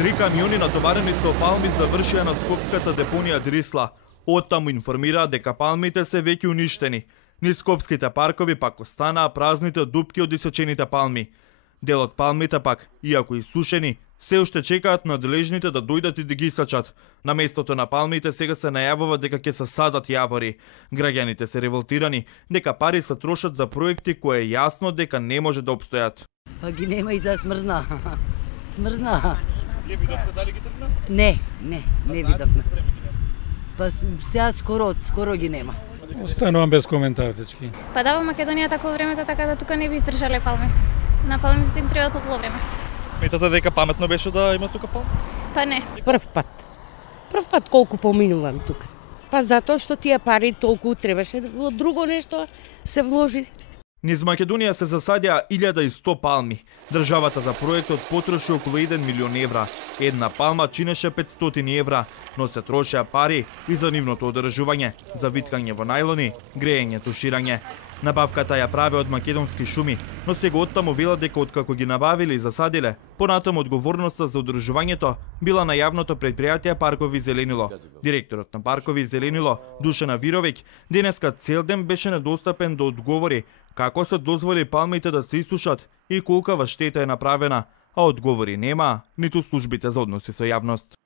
Три камиони натоварени со палми завршија на скопската депонија Дрисла. Оттаму информираа дека палмите се веќе уништени. Низ скопските паркови пак останаа празните дупки од исечените палми. Дел од палмите пак, иако исушени, се уште чекаат надлежните да дојдат и да ги исачат. На местото на палмите сега се најавува дека ќе се садат јавори. Граѓаните се револтирани дека пари се трошат за проекти кои е јасно дека не може да обстојат. Па ги нема и за смрзна. Смрзна. Вие видовте дали ги тргна? Не видовме. Па сега скоро ги нема. Останувам без коментар, дечки. Па да, во Македонија такво времето, така да тука не би издржале палми. На палмите им треба топло време. Сметате дека паметно беше да има тука палми? Па не. Прв пат колку поминувам тука. Па затоа што тие пари толку требаше во друго нешто се вложи. Низ Македонија се засадија 1100 палми. Државата за проектот потроши околу 1 милион евра. Една палма чинеше 500 евра, но се трошеа пари и за нивното одржување, за виткање во најлони, греење, туширање. Набавката ја прави од македонски шуми, но сега оттаму велат дека откако ги набавиле и засадиле, понатаму одговорноста за одржувањето била на јавното претпријатие Паркови Зеленило. Директорот на Паркови Зеленило, Душана Вировиќ, денеска цел ден беше недостапен да одговори како се дозволи палмите да се исушат и колкава штета е направена, а одговори нема ниту службите за односи со јавност.